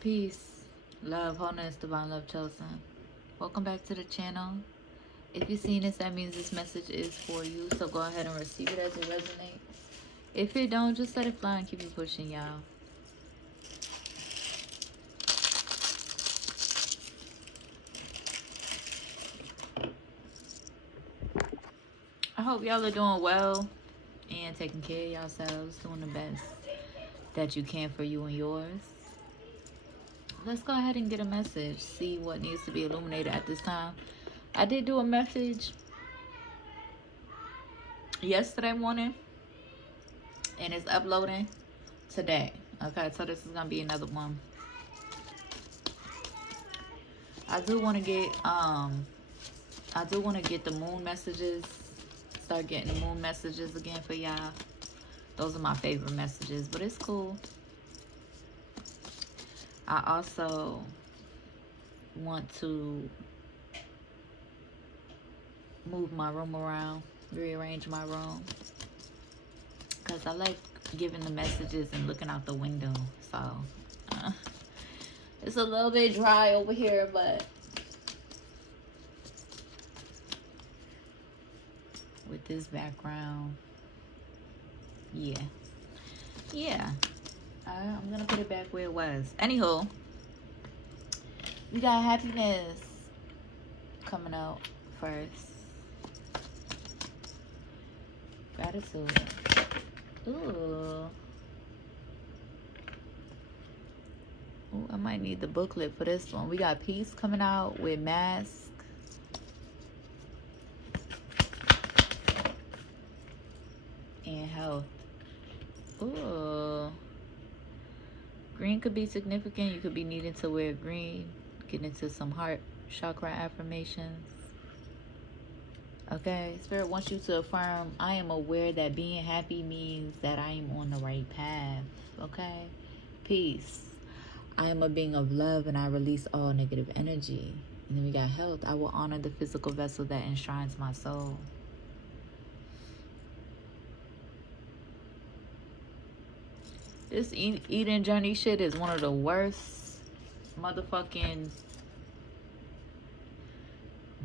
Peace, love, wholeness, divine love chosen. Welcome back to the channel. If you're seeing this, that means this message is for you. So go ahead and receive it as it resonates. If it don't, just let it fly and keep it pushing, y'all. I hope y'all are doing well and taking care of yourselves, doing the best that you can for you and yours. Let's go ahead and get a message. See what needs to be illuminated at this time. I did do a message yesterday morning, and it's uploading today. Okay, so this is gonna be another one. I do want to get the moon messages. Start getting moon messages again for y'all. Those are my favorite messages, but it's cool. I also want to move my room around, rearrange my room, because I like giving the messages and looking out the window. So it's a little bit dry over here, but with this background, yeah, I'm gonna put it back where it was. Anywho, we got happiness coming out first. Gratitude. Ooh, I might need the booklet for this one. We got peace coming out with mask. And health. Ooh. Green could be significant. You could be needing to wear green. Get into some heart chakra affirmations. Okay. Spirit wants you to affirm, I am aware that being happy means that I am on the right path. Okay. Peace. I am a being of love and I release all negative energy. And then we got health. I will honor the physical vessel that enshrines my soul. This eating journey shit is one of the worst motherfucking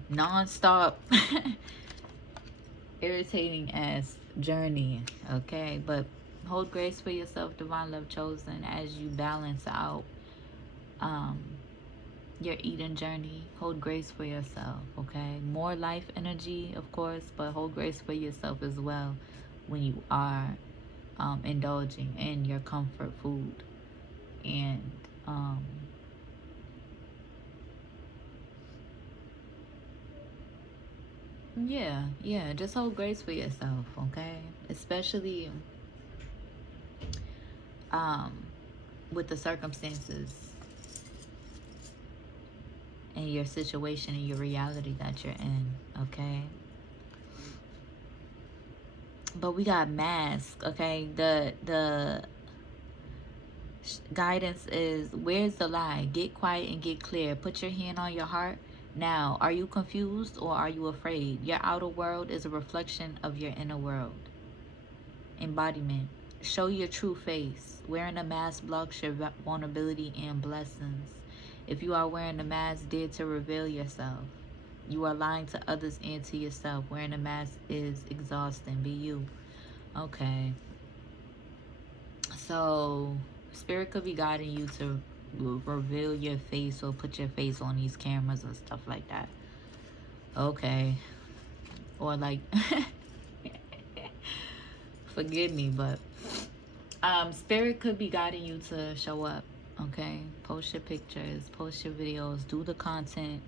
non-stop irritating ass journey, okay? But hold grace for yourself, divine love chosen, as you balance out your eating journey. Hold grace for yourself, okay? More life energy, of course, but hold grace for yourself as well when you are indulging in your comfort food. And yeah, just hold grace for yourself, okay? Especially with the circumstances and your situation and your reality that you're in, okay? But we got mask, okay? The guidance is, where's the lie? Get quiet and get clear. Put your hand on your heart. Now, are you confused or are you afraid? Your outer world is a reflection of your inner world. Embodiment. Show your true face. Wearing a mask blocks your vulnerability and blessings. If you are wearing a mask, dare to reveal yourself. You are lying to others and to yourself. Wearing a mask is exhausting. Be you. Okay. So, Spirit could be guiding you to reveal your face or put your face on these cameras and stuff like that. Okay. Or like, forgive me, but Spirit could be guiding you to show up. Okay. Post your pictures, post your videos, do the content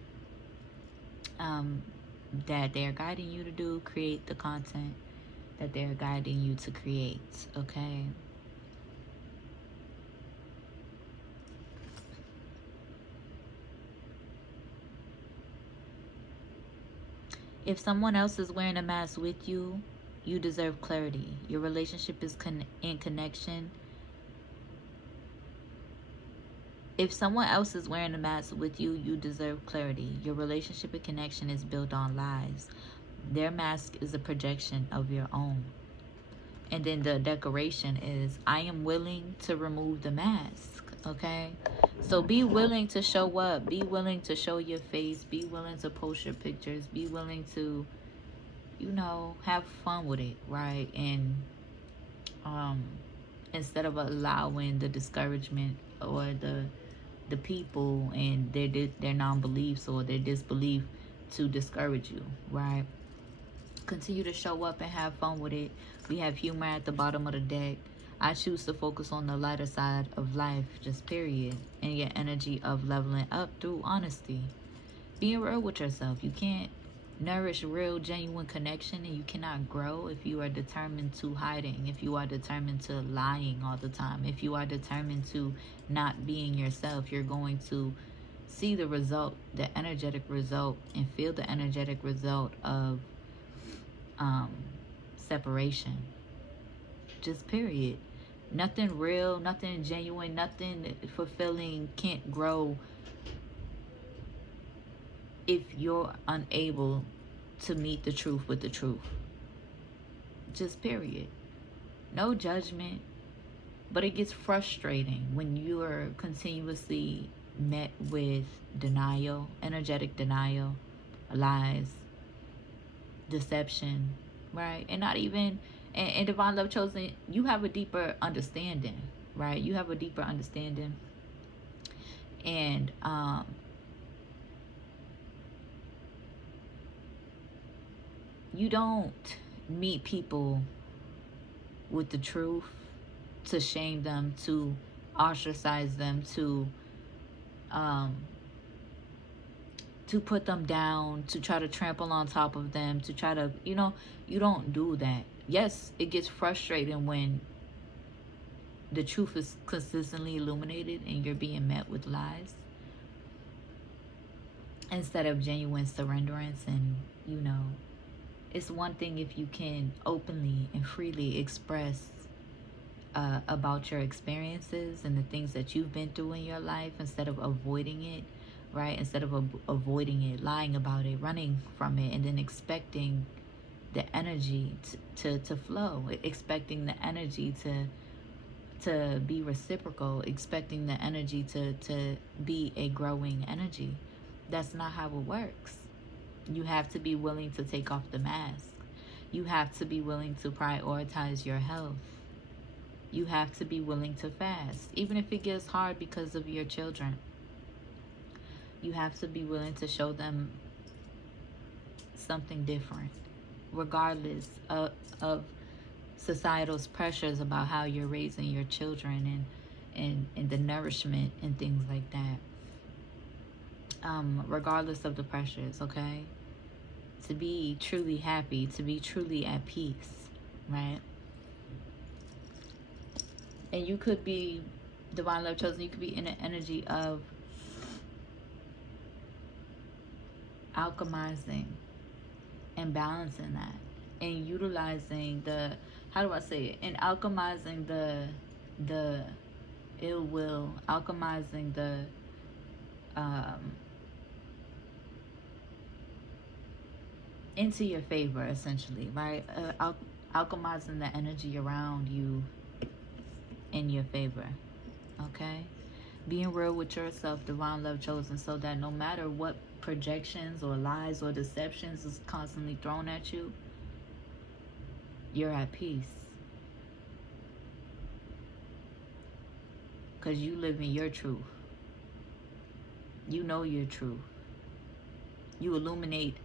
that they're guiding you to do. Create the content that they're guiding you to create. Okay. If someone else is wearing a mask with you, you deserve clarity. Your relationship is in connection. If someone else is wearing a mask with you, you deserve clarity. Your relationship and connection is built on lies. Their mask is a projection of your own. And then the decoration is, I am willing to remove the mask. Okay? So be willing to show up. Be willing to show your face. Be willing to post your pictures. Be willing to, have fun with it, right? And um instead of allowing the discouragement or the people and their non-beliefs or their disbelief to discourage you, right? Continue to show up and have fun with it. We have humor at the bottom of the deck. I choose to focus on the lighter side of life, just period. And your energy of leveling up through honesty. Being real with yourself. You can't nourish real, genuine connection, and you cannot grow if you are determined to hiding, if you are determined to lying all the time, if you are determined to not being yourself. You're going to see the result, the energetic result, and feel the energetic result of um, separation. Just period. Nothing real, nothing genuine, nothing fulfilling can't grow if you're unable to meet the truth with the truth. Just period. No judgment, but it gets frustrating when you are continuously met with denial, energetic denial, lies, deception, right? And not even, and divine love chosen, you have a deeper understanding, right? You have a deeper understanding. And you don't meet people with the truth to shame them, to ostracize them, um, to put them down, to try to trample on top of them, to try to, you don't do that. Yes, it gets frustrating when the truth is consistently illuminated and you're being met with lies instead of genuine surrenderance. And, it's one thing if you can openly and freely express about your experiences and the things that you've been through in your life instead of avoiding it, right? Instead of avoiding it, lying about it, running from it, and then expecting the energy to flow, expecting the energy to be reciprocal, expecting the energy to be a growing energy. That's not how it works. You have to be willing to take off the mask. You have to be willing to prioritize your health. You have to be willing to fast, even if it gets hard because of your children. You have to be willing to show them something different, regardless of societal's pressures about how you're raising your children and the nourishment and things like that. Regardless of the pressures, okay? To be truly happy, to be truly at peace, right? And you could be divine love chosen, you could be in the energy of alchemizing and balancing that and utilizing the, how do I say it, and alchemizing the ill will, alchemizing the um into your favor, essentially, right? Alchemizing the energy around you in your favor, okay? Being real with yourself, divine love chosen, so that no matter what projections or lies or deceptions is constantly thrown at you, you're at peace. Because you live in your truth. You know your truth. You illuminate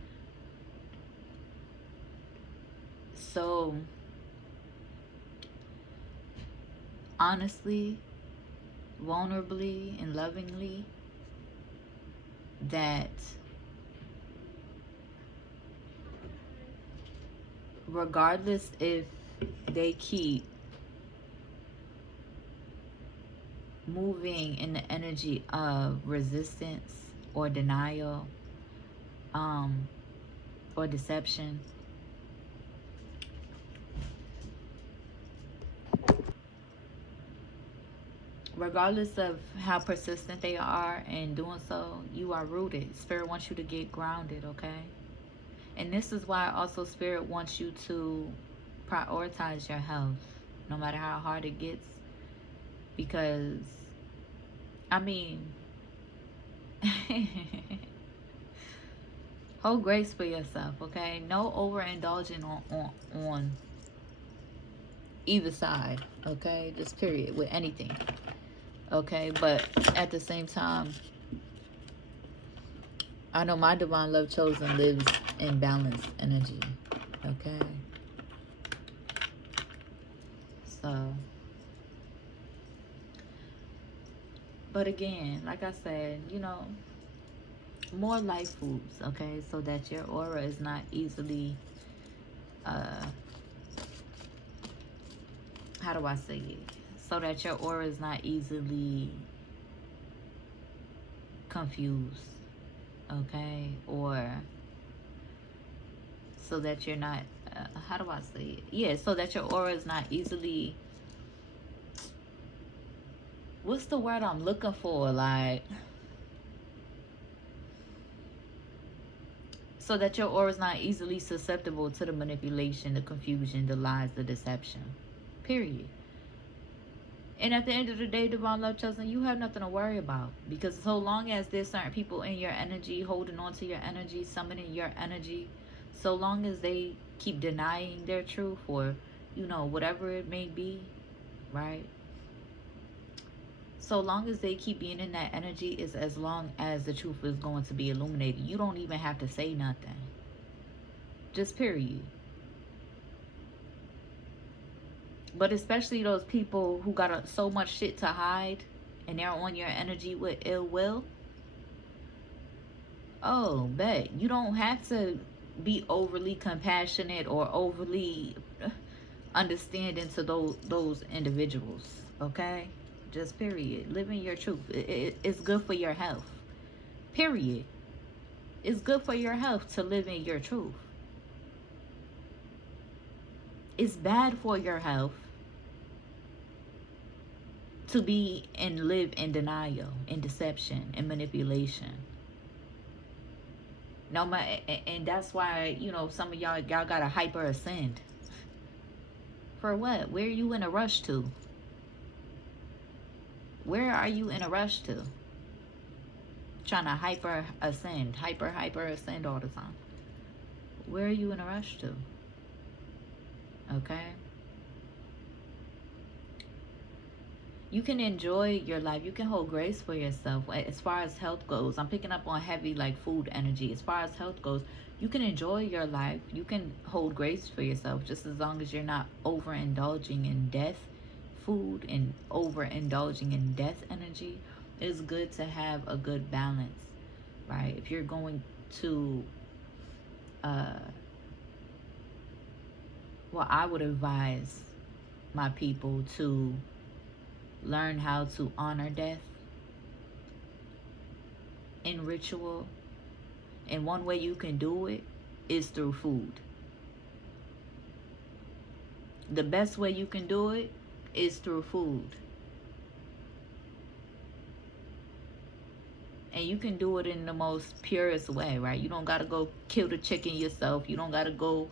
so honestly, vulnerably, and lovingly that regardless if they keep moving in the energy of resistance or denial, or deception, regardless of how persistent they are in doing so, you are rooted. Spirit wants you to get grounded, okay? And this is why also Spirit wants you to prioritize your health, no matter how hard it gets, because I mean, hold grace for yourself, okay? No overindulging on either side, okay? Just period with anything, okay? But at the same time, I know my divine love chosen lives in balanced energy, okay? So, but again, like I said, more light foods, okay? So that your aura is not easily, uh, how do I say it? So that your aura is not easily confused, okay? Or so that you're not, how do I say it? Yeah, so that your aura is not easily, what's the word I'm looking for? Like, so that your aura is not easily susceptible to the manipulation, the confusion, the lies, the deception. Period. And at the end of the day, divine love chosen, you have nothing to worry about. Because so long as there's certain people in your energy, holding on to your energy, summoning your energy, so long as they keep denying their truth or, whatever it may be, right? So long as they keep being in that energy is as long as the truth is going to be illuminated. You don't even have to say nothing. Just period. But especially those people who got so much shit to hide and they're on your energy with ill will. Oh, bet. You don't have to be overly compassionate or overly understanding to those individuals. Okay? Just period. Living your truth. It's good for your health. Period. It's good for your health to live in your truth. It's bad for your health to be and live in denial, in deception, and manipulation. No, and that's why some of y'all gotta hyper ascend. For what? Where are you in a rush to? Where are you in a rush to? Trying to hyper ascend all the time. Where are you in a rush to? Okay. You can enjoy your life. You can hold grace for yourself. As far as health goes, I'm picking up on heavy like food energy. As far as health goes, you can enjoy your life. You can hold grace for yourself just as long as you're not overindulging in death food and overindulging in death energy. It's good to have a good balance, right? If you're going to, uh, well, I would advise my people to learn how to honor death in ritual. And one way you can do it is through food. The best way you can do it is through food. And you can do it in the most purest way, right? You don't got to go kill the chicken yourself. You don't got to go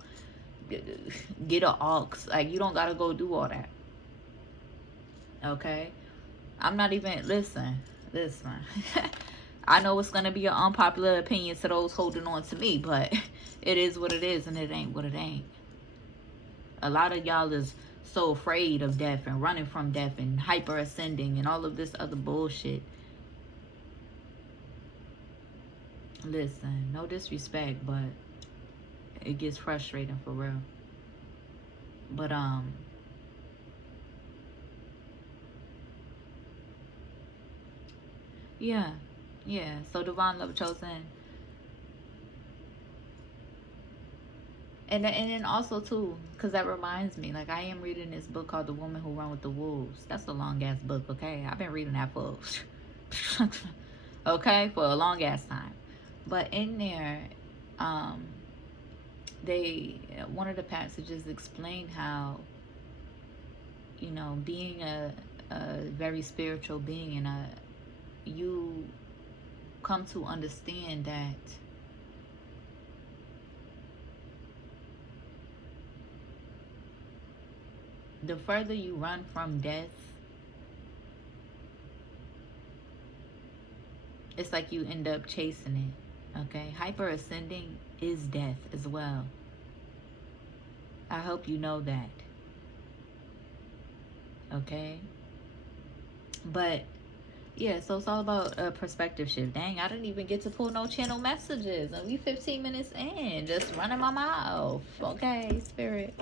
get an ox. Like, you don't got to go do all that. Okay? I'm not even, listen. I know it's going to be an unpopular opinion to those holding on to me, but it is what it is and it ain't what it ain't. A lot of y'all is so afraid of death and running from death and hyper ascending and all of this other bullshit. Listen, no disrespect, but it gets frustrating for real. But yeah. Yeah. So divine love chosen. And then also too, because that reminds me, like I am reading this book called The Woman Who Run with the Wolves. That's a long ass book, okay? I've been reading that for okay, for a long ass time. But in there, um, they one of the passages explained how being a very spiritual being and you come to understand that the further you run from death, It's like you end up chasing it. Okay, hyper ascending is death as well. I hope you know that. Okay, but yeah, so it's all about a perspective shift. Dang, I didn't even get to pull no channel messages, and we 15 minutes in, just running my mouth. Okay, spirit,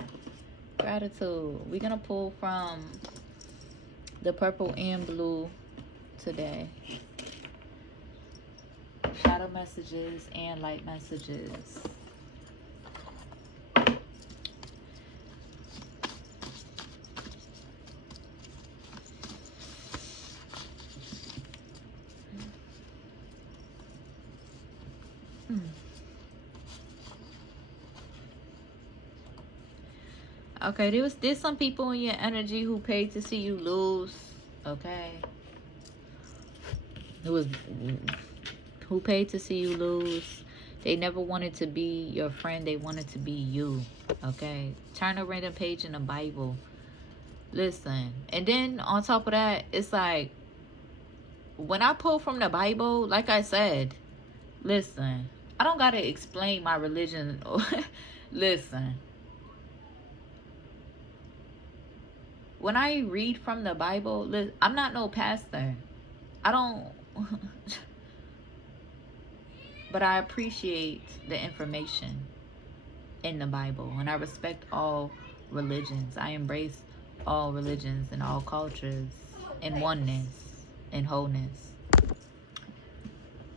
gratitude. We're gonna pull from the purple and blue today. Shadow messages and light messages. Hmm. Okay, there's some people in your energy who paid to see you lose. Okay, it was who paid to see you lose. They never wanted to be your friend. They wanted to be you. Okay, turn a random page in the Bible. Listen, and then on top of that, it's like when I pull from the Bible, like I said, listen, I don't gotta explain my religion. Listen, when I read from the Bible, I'm not no pastor. I don't, but I appreciate the information in the Bible, and I respect all religions. I embrace all religions and all cultures in oneness and wholeness.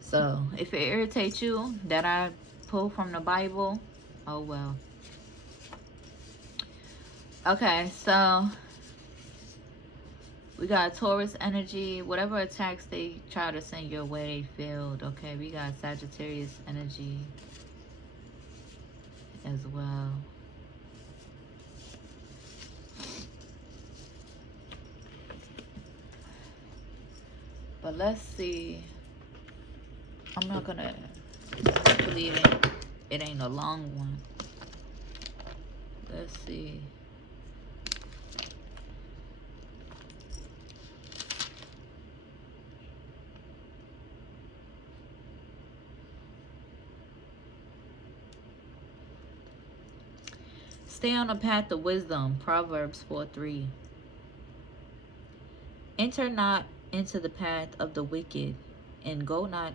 So if it irritates you that I pull from the Bible, oh well. Okay, so we got Taurus energy. Whatever attacks they try to send your way, they failed. Okay, we got Sagittarius energy as well. But let's see. I'm not gonna. Hopefully it ain't a long one. Let's see. Stay on the path of wisdom. Proverbs 4:3. Enter not into the path of the wicked, and go not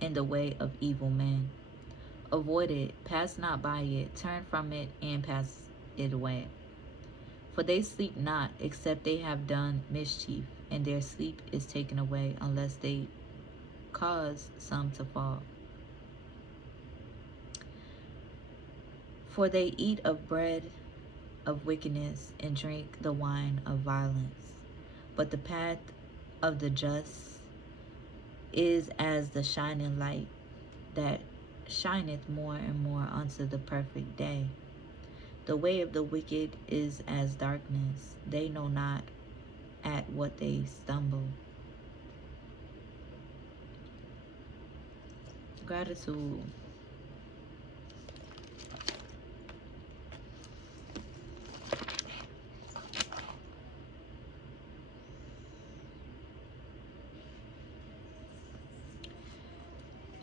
in the way of evil men. Avoid it, pass not by it, turn from it, and pass it away. For they sleep not, except they have done mischief, and their sleep is taken away, unless they cause some to fall. For they eat of bread of wickedness, and drink the wine of violence. But the path of the just is as the shining light that shineth more and more unto the perfect day. The way of the wicked is as darkness. They know not at what they stumble. Gratitude.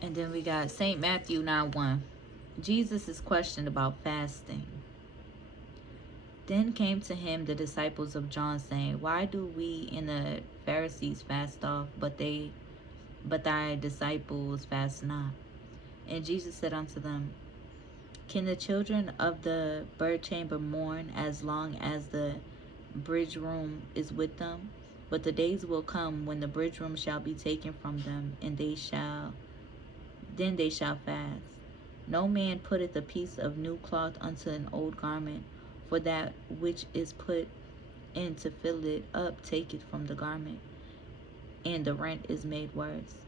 And then we got St. Matthew 9:1. Jesus is questioned about fasting. Then came to him the disciples of John, saying, Why do we and the Pharisees fast off, but thy disciples fast not? And Jesus said unto them, Can the children of the bedchamber mourn as long as the bridge room is with them? But the days will come when the bridge room shall be taken from them, and then they shall fast. No man putteth a piece of new cloth unto an old garment, for that which is put in to fill it up taketh from the garment, and the rent is made worse.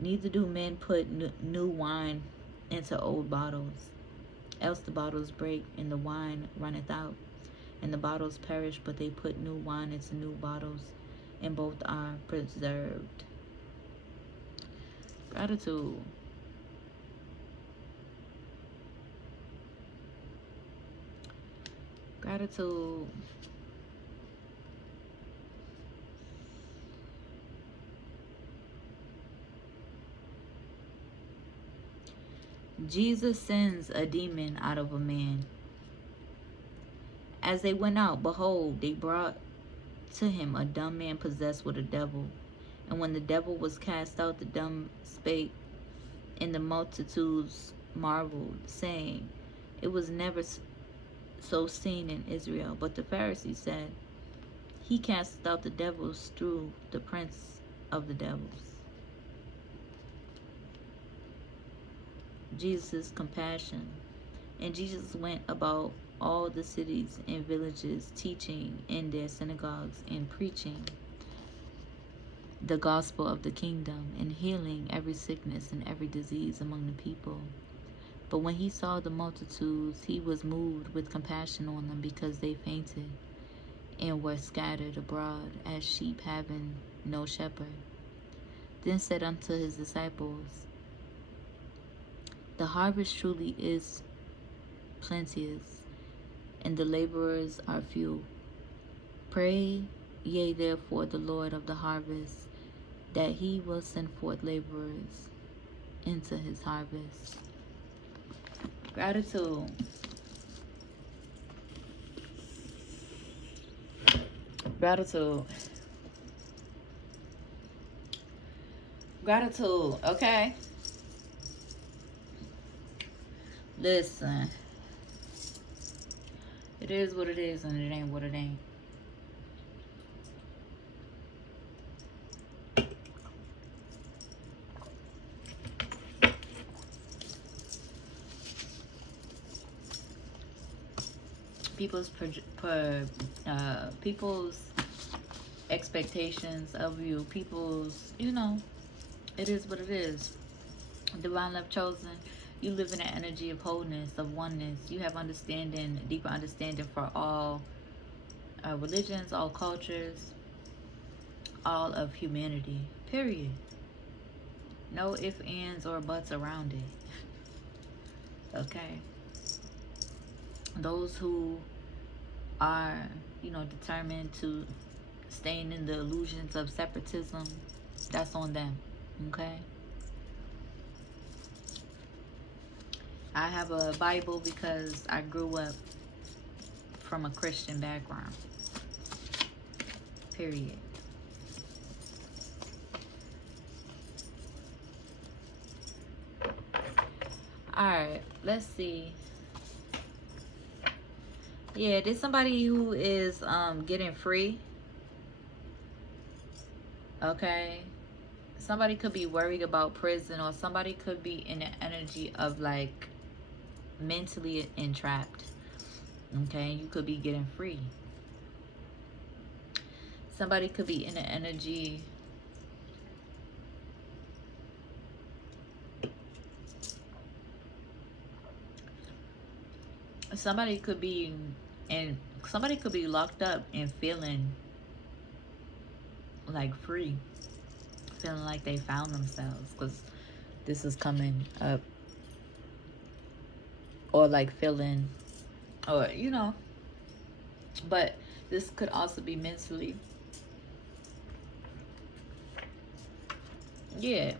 Neither do men put new wine into old bottles, else the bottles break, and the wine runneth out, and the bottles perish. But they put new wine into new bottles, and both are preserved. Gratitude. Gratitude. Jesus sends a demon out of a man. As they went out, behold, they brought to him a dumb man possessed with a devil. And when the devil was cast out, the dumb spake, and the multitudes marveled, saying, it was never so seen in Israel. But the Pharisees said, he cast out the devils through the prince of the devils. Jesus' compassion. And Jesus went about all the cities and villages, teaching in their synagogues and preaching the gospel of the kingdom, and healing every sickness and every disease among the people. But when he saw the multitudes, he was moved with compassion on them, because they fainted and were scattered abroad as sheep having no shepherd. Then said unto his disciples, the harvest truly is plenteous, and the laborers are few. Pray ye therefore the Lord of the harvest, that he will send forth laborers into his harvest. Gratitude. Gratitude. Gratitude, okay? Listen. It is what it is, and it ain't what it ain't. People's people's expectations of you, people's, it is what it is. Divine love chosen, you live in an energy of wholeness, of oneness. You have understanding, deeper understanding for all religions, all cultures, all of humanity, period. No ifs, ands, or buts around it. Okay? Those who are, determined to staying in the illusions of separatism, that's on them. Okay? I have a Bible because I grew up from a Christian background. Period. Alright, let's see. Yeah, there's somebody who is getting free. Okay? Somebody could be worried about prison, or somebody could be in the energy of like mentally entrapped. Okay? You could be getting free. Somebody could be in the energy somebody could be locked up and feeling like free, feeling like they found themselves, because this is coming up. Or like feeling, or but this could also be mentally. Yeah,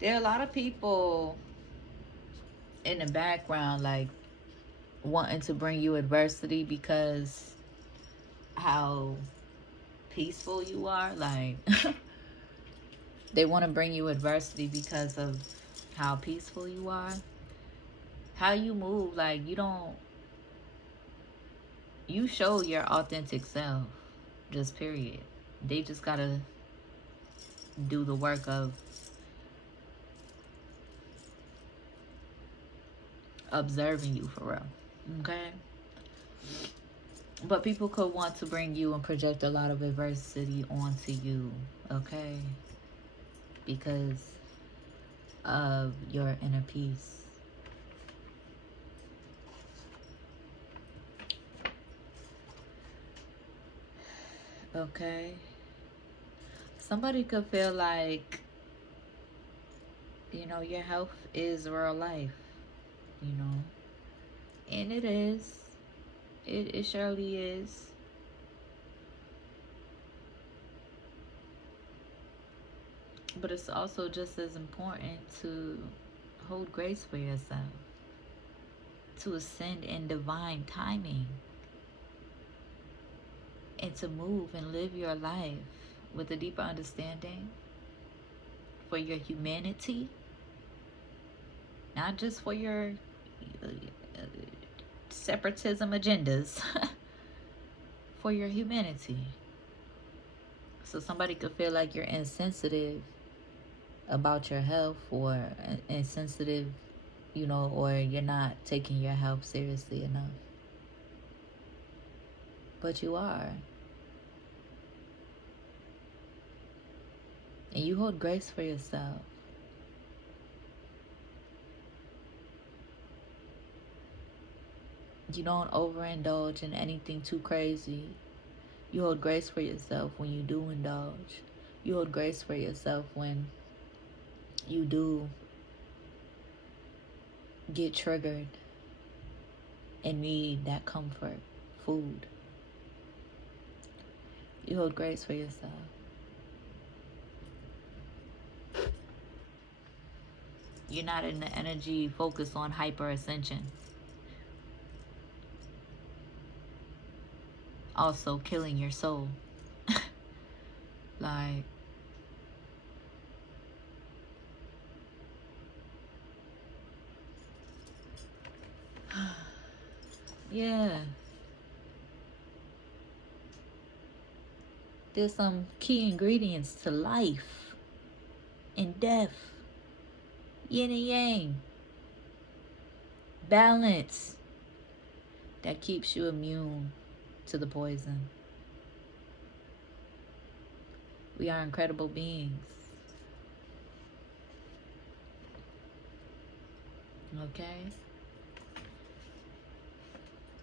there are a lot of people in the background like wanting to bring you adversity because how peaceful you are. Like they want to bring you adversity because of how peaceful you are, how you move. Like you show your authentic self, just period. They just gotta do the work of observing you, for real. Okay? But people could want to bring you and project a lot of adversity onto you, okay? Because of your inner peace. Okay? Somebody could feel like, your health is real life, you know? And it is. It surely is. But it's also just as important to hold grace for yourself, to ascend in divine timing, and to move and live your life with a deeper understanding for your humanity, not just for your uh, separatism agendas, for your humanity. So somebody could feel like you're insensitive about your health, or insensitive, or you're not taking your health seriously enough. But you are. And you hold grace for yourself. You don't overindulge in anything too crazy. You hold grace for yourself when you do indulge. You hold grace for yourself when you do get triggered and need that comfort food. You hold grace for yourself. You're not in the energy focused on hyper ascension. Also killing your soul. Like, yeah. There's some key ingredients to life and death. Yin and yang. Balance. That keeps you immune to the poison. We are incredible beings. Okay?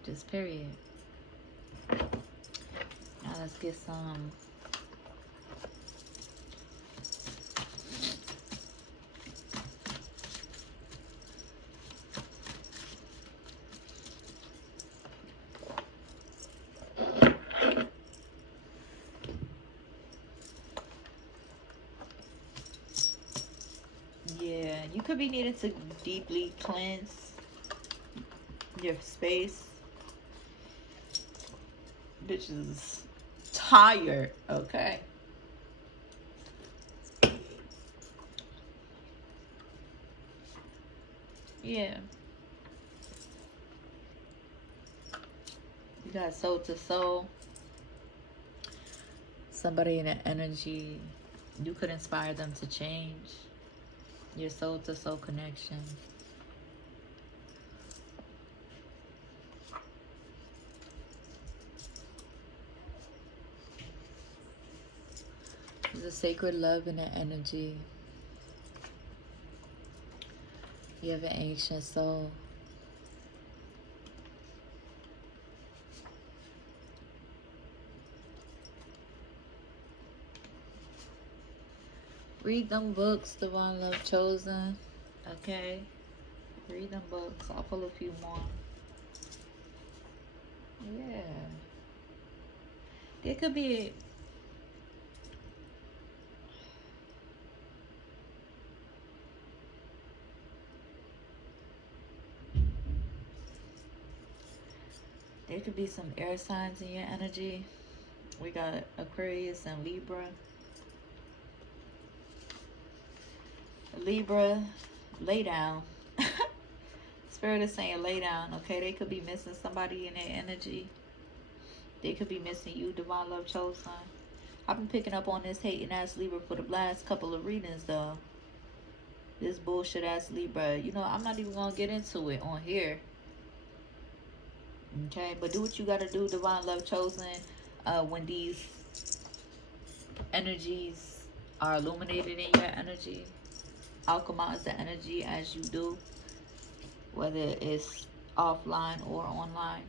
Just period. Now let's get some. Yeah, you could be needing to deeply cleanse your space. Bitch is tired, okay? Yeah. You got soul to soul. Somebody in an energy, you could inspire them to change. Your soul to soul connection. There's a sacred love in that energy. You have an ancient soul. Read them books, Divine Love Chosen. Okay? Read them books. I'll pull a few more. Yeah. There could be. There could be some air signs in your energy. We got Aquarius and Libra. Libra, lay down. Spirit is saying lay down, okay? They could be missing somebody in their energy. They could be missing you, Divine Love Chosen. I've been picking up on this hating ass Libra for the last couple of readings, though. This bullshit ass Libra. I'm not even gonna get into it on here. Okay? But do what you gotta do, Divine Love Chosen. When these energies are illuminated in your energy, alchemize the energy as you do, whether it's offline or online.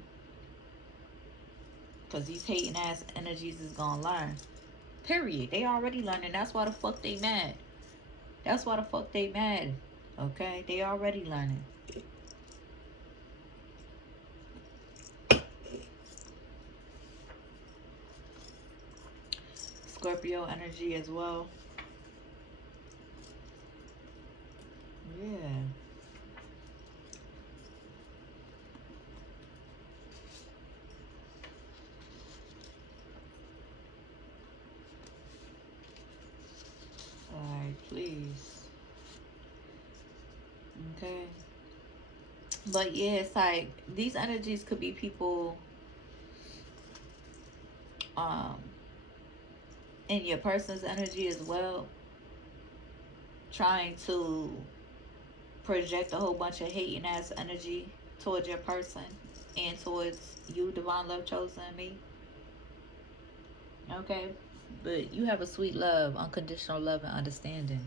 Because these hating ass energies is gonna learn. Period. They already learning. That's why the fuck they mad. That's why the fuck they mad. Okay? They already learning. Scorpio energy as well. Yeah. Alright, please. Okay. But yeah, it's like these energies could be people um in your person's energy as well, trying to project a whole bunch of hating ass energy towards your person and towards you, divine love chosen me. Okay. But you have a sweet love, unconditional love and understanding.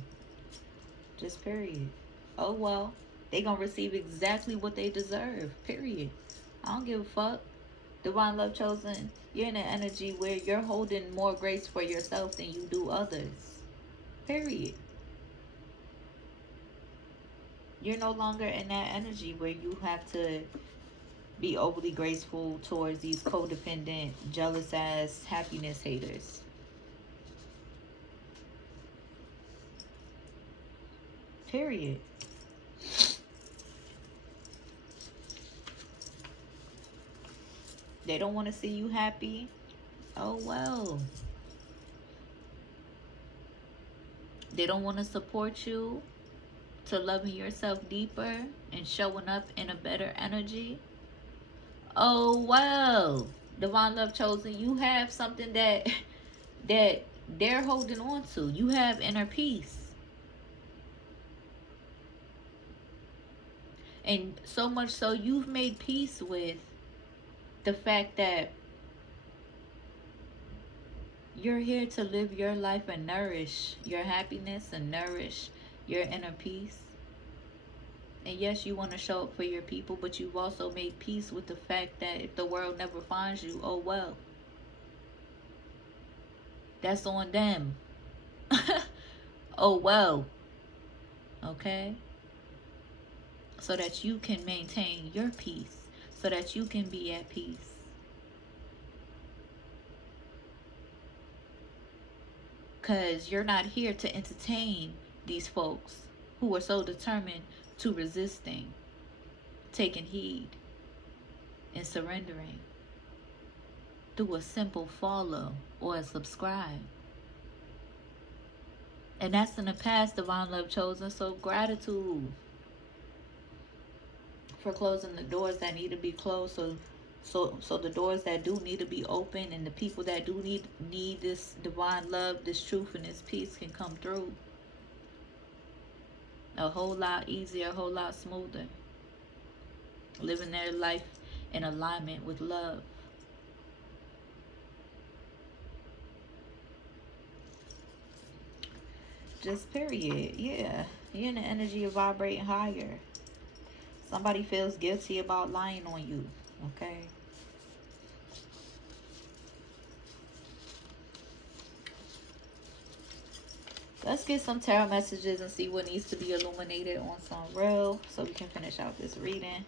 Just period. Oh well. They gonna receive exactly what they deserve. Period. I don't give a fuck. Divine love chosen, you're in an energy where you're holding more grace for yourself than you do others. Period. You're no longer in that energy where you have to be overly graceful towards these codependent, jealous ass happiness haters. Period. They don't want to see you happy. Oh well. They don't want to support you to loving yourself deeper and showing up in a better energy. Oh well. Divine love chosen, you have something that that they're holding on to. You have inner peace. And so much so you've made peace with the fact that you're here to live your life and nourish your happiness and nourish your inner peace. And yes, you want to show up for your people, but you've also made peace with the fact that if the world never finds you, oh well. That's on them. Oh well. Okay? So that you can maintain your peace. So that you can be at peace. Because you're not here to entertain these folks who are so determined to resisting, taking heed, and surrendering through a simple follow or a subscribe. And that's in the past, divine love chosen. So gratitude for closing the doors that need to be closed. So the doors that do need to be open and the people that do need this divine love, this truth, and this peace can come through a whole lot easier, a whole lot smoother, living their life in alignment with love. Just period. Yeah. You're in the energy of vibrating higher. Somebody feels guilty about lying on you. Okay. Let's get some tarot messages and see what needs to be illuminated on some real so we can finish out this reading.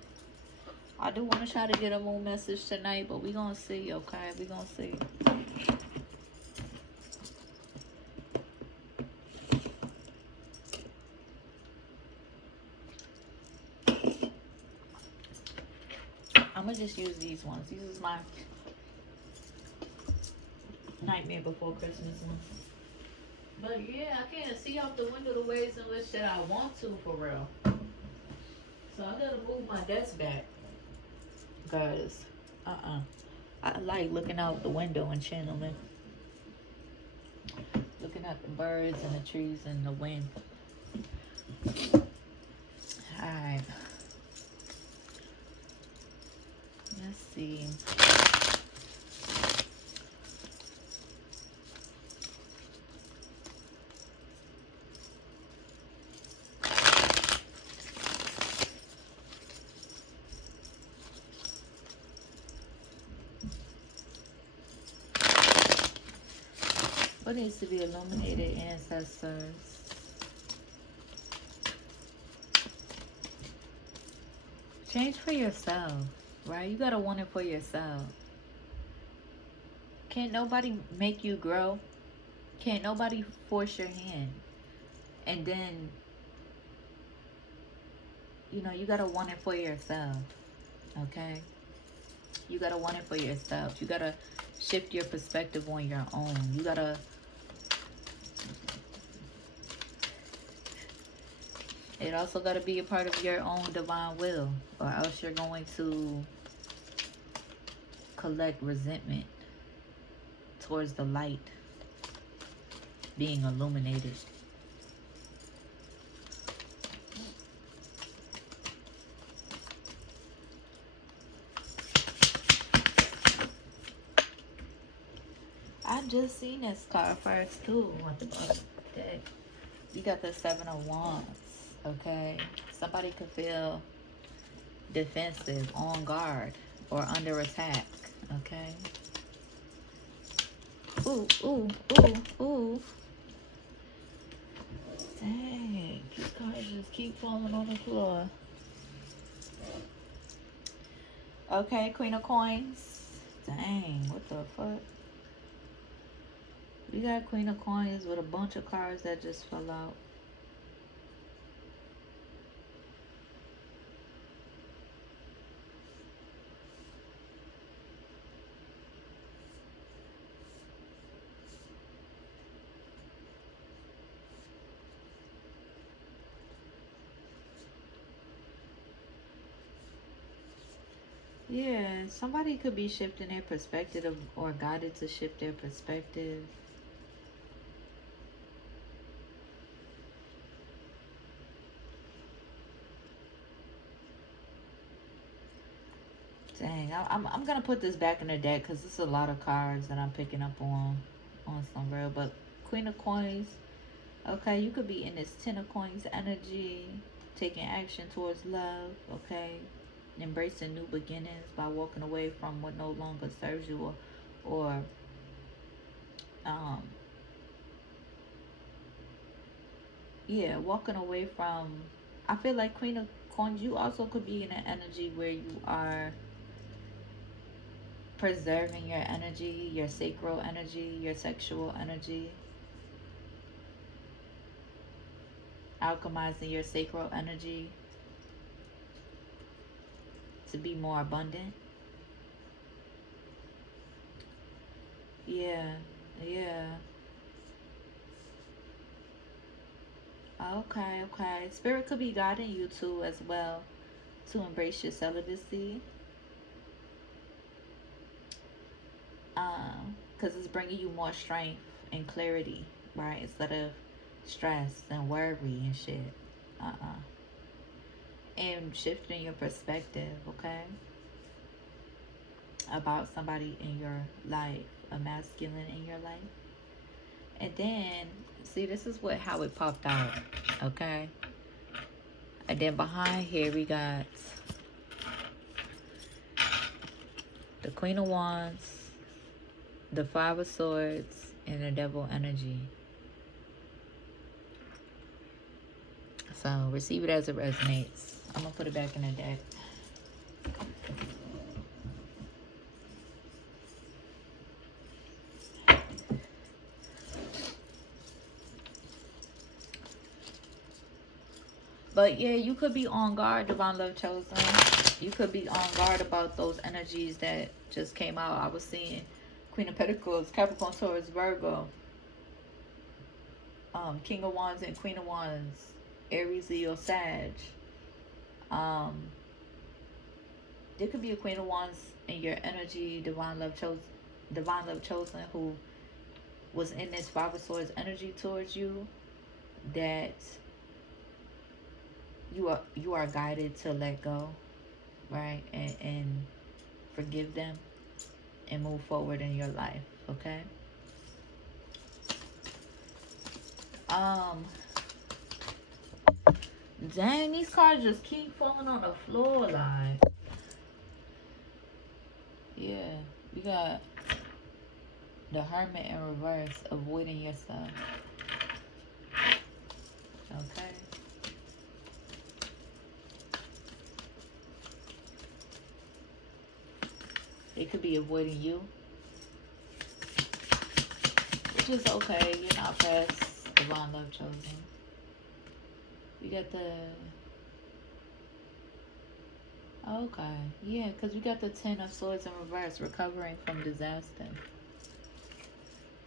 I do want to try to get a moon message tonight, but we're going to see, okay? We're going to see. I'm going to just use these ones. These is my Nightmare Before Christmas ones. But yeah, I can't see out the window the ways in which that I want to for real. So I gotta move my desk back. Because, I like looking out the window and channeling. Looking at the birds and the trees and the wind. Alright. Let's see. What needs to be illuminated, ancestors? Change for yourself, right? You gotta want it for yourself. Can't nobody make you grow. Can't nobody force your hand. And then you know, you gotta want it for yourself. Okay? You gotta want it for yourself. You gotta shift your perspective on your own. You gotta, it also gotta be a part of your own divine will, or else you're going to collect resentment towards the light being illuminated. I just seen this card first too at the bottom of the deck. You got the Seven of Wands. Okay, somebody could feel defensive, on guard, or under attack. Okay. Ooh, ooh, ooh, ooh. Dang, these cards just keep falling on the floor. Okay, Queen of Coins. Dang, what the fuck? We got Queen of Coins with a bunch of cards that just fell out. Yeah, somebody could be shifting their perspective or guided to shift their perspective. Dang, I'm gonna put this back in the deck because it's a lot of cards that I'm picking up on some real. But Queen of Coins, okay, you could be in this Ten of Coins energy, taking action towards love, okay, embracing new beginnings by walking away from what no longer serves you, or um, yeah, walking away from. I feel like Queen of Coins, you also could be in an energy where you are preserving your energy, your sacral energy, your sexual energy, alchemizing your sacral energy to be more abundant. Yeah, yeah. Okay, okay. Spirit could be guiding you too as well to embrace your celibacy. Because it's bringing you more strength and clarity, right? Instead of stress and worry and shit. Uh-uh. And shifting your perspective, okay? About somebody in your life, a masculine in your life. And then, see, this is what how it popped out, okay? And then behind here we got the Queen of Wands, the Five of Swords, and the Devil energy. So receive it as it resonates. I'm gonna put it back in the deck. But yeah, you could be on guard, Divine Love Chosen. You could be on guard about those energies that just came out. I was seeing Queen of Pentacles, Capricorn, Taurus, Virgo, King of Wands and Queen of Wands, Aries, Leo, Sag. Um, there could be a Queen of Wands in your energy, Divine Love Chosen, who was in this Five of Swords energy towards you, that you are guided to let go, right, and forgive them and move forward in your life. Okay. Um. Dang, these cards just keep falling on the floor, like. Yeah, we got the Hermit in reverse, avoiding yourself. Okay. It could be avoiding you, which is okay. You're not pressed. Divine Love Chosen. We got the Okay. Yeah, because we got the Ten of Swords in reverse, recovering from disaster,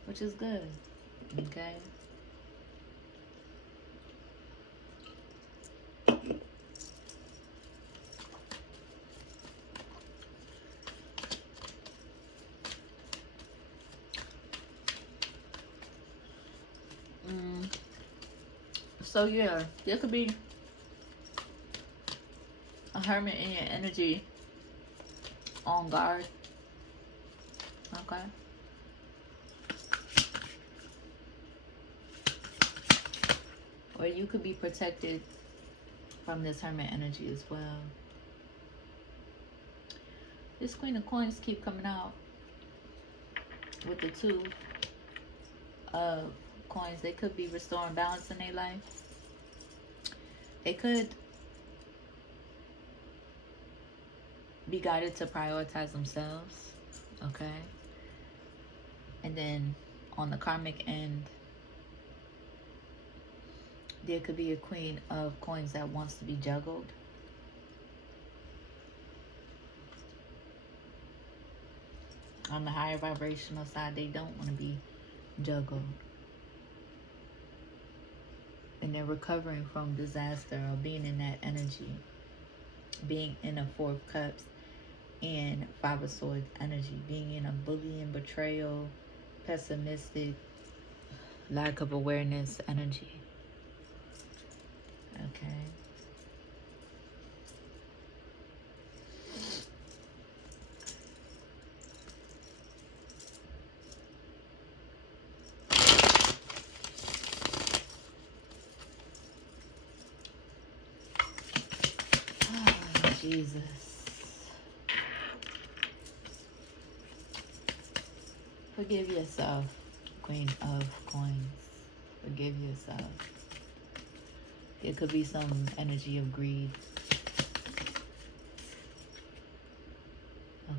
which is good. Okay. Mm. So yeah, there could be a hermit in your energy on guard. Okay. Or you could be protected from this hermit energy as well. This Queen of Coins keep coming out with the Two of Coins. They could be restoring balance in their life. They could be guided to prioritize themselves. Okay. And then on the karmic end, there could be a Queen of Coins that wants to be juggled. On the higher vibrational side, they don't want to be juggled. And they're recovering from disaster or being in that energy. Being in a Four of Cups and Five of Swords energy. Being in a bullying, betrayal, pessimistic, lack of awareness energy. Okay. Oh, Jesus. Forgive yourself, Queen of Coins. Forgive yourself. It could be some energy of greed.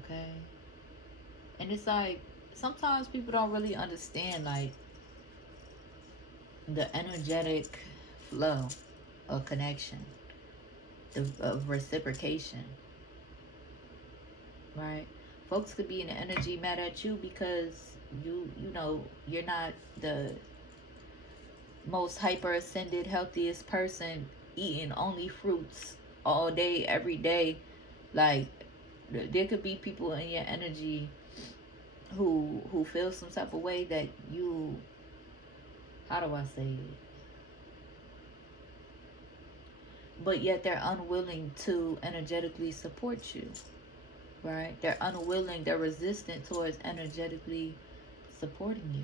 Okay? And it's like, sometimes people don't really understand, like, the energetic flow of connection, of reciprocation, right? Folks could be in the energy mad at you because you know, you're not the most hyper ascended, healthiest person eating only fruits all day, every day. Like, there could be people in your energy who feel some type of way that you, how do I say it? But yet they're unwilling to energetically support you, right? They're unwilling, they're resistant towards energetically supporting you.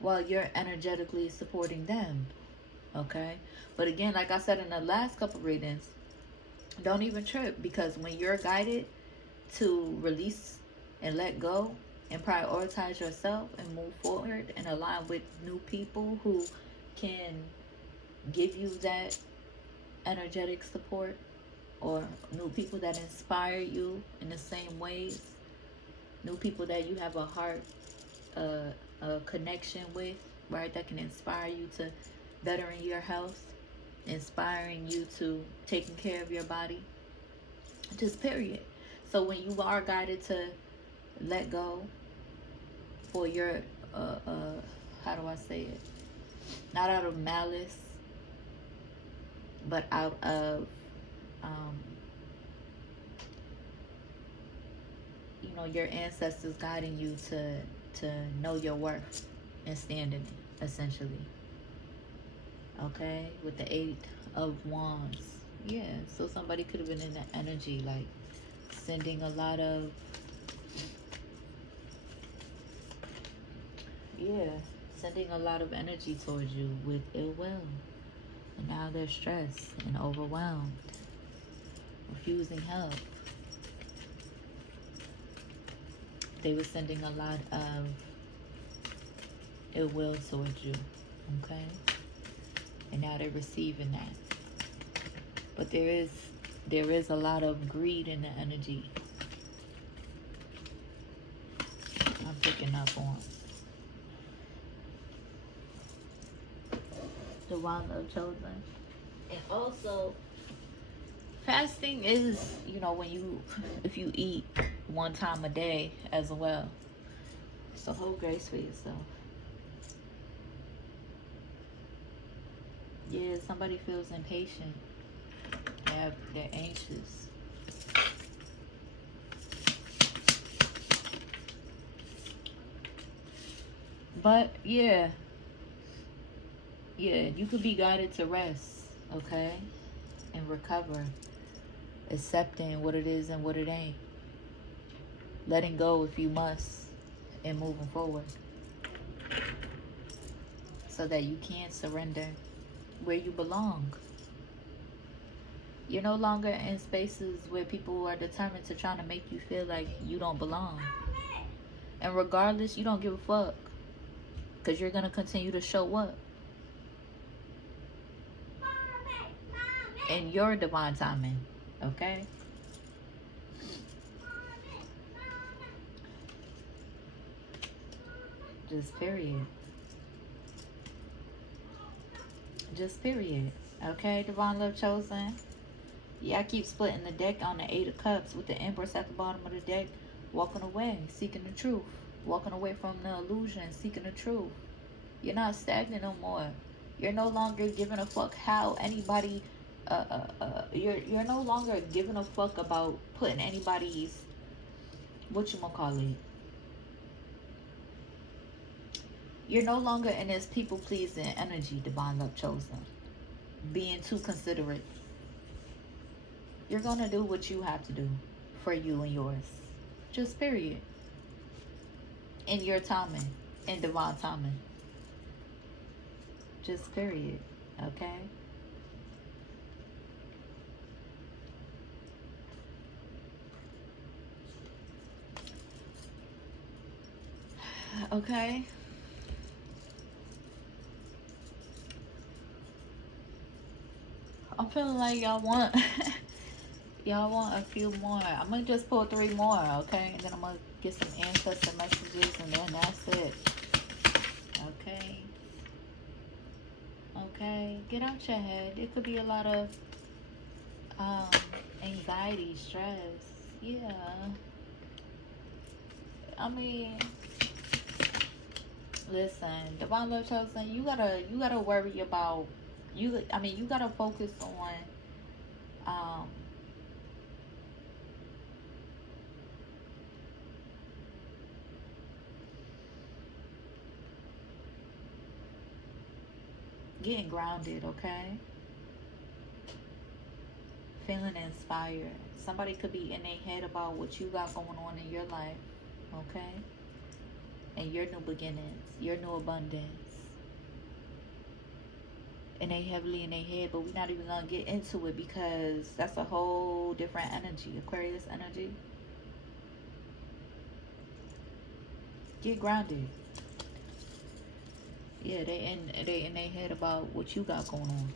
While you're energetically supporting them, okay? But again, like I said in the last couple readings, don't even trip, because when you're guided to release and let go and prioritize yourself and move forward and align with new people who can give you that energetic support, or new people that inspire you in the same ways, new people that you have a heart, a connection with, right, that can inspire you to bettering your health, inspiring you to taking care of your body, just period. So when you are guided to let go for your how do I say it, not out of malice, but out of um, you know, your ancestors guiding you to know your worth and stand in it, essentially. Okay, with the Eight of Wands. Yeah, so somebody could have been in the energy, like sending a lot of, yeah, sending a lot of energy towards you with ill will. And now they're stressed and overwhelmed, refusing help. They were sending a lot of ill will towards you, okay? And now they're receiving that. But there is a lot of greed in the energy. I'm picking up on. The one love chosen. And also, fasting is, when you, if you eat one time a day as well. So hold grace for yourself. Yeah, somebody feels impatient. They're anxious. But yeah, you could be guided to rest, okay? And recover. Accepting what it is and what it ain't. Letting go if you must. And moving forward. So that you can surrender where you belong. You're no longer in spaces where people are determined to try to make you feel like you don't belong. And regardless, you don't give a fuck. Because you're going to continue to show up. In your divine timing. Okay? Just period. Just period. Okay, divine love chosen. Yeah, I keep splitting the deck on the 8 of Cups with the Empress at the bottom of the deck. Walking away, seeking the truth. Walking away from the illusion, seeking the truth. You're not stagnant no more. You're no longer giving a fuck how anybody. You're no longer giving a fuck about putting anybody's, whatchamacallit. You're no longer in this people pleasing energy, divine love chosen. Being too considerate. You're gonna do what you have to do for you and yours. Just period. In your timing. In divine timing. Just period. Okay? Okay? I'm feeling like y'all want y'all want a few more. I'm gonna just pull 3 more, okay? And then I'm gonna get some ancestor messages and then that's it. Okay? Okay? Get out your head. It could be a lot of um anxiety, stress. Yeah. I mean, listen, divine love chosen, you gotta worry about you gotta focus on um getting grounded, okay? Feeling inspired. Somebody could be in their head about what you got going on in your life, okay? And your new beginnings, your new abundance. And they heavily in their head, but we're not even gonna get into it because that's a whole different energy, Aquarius energy. Get grounded. Yeah, they in their head about what you got going on.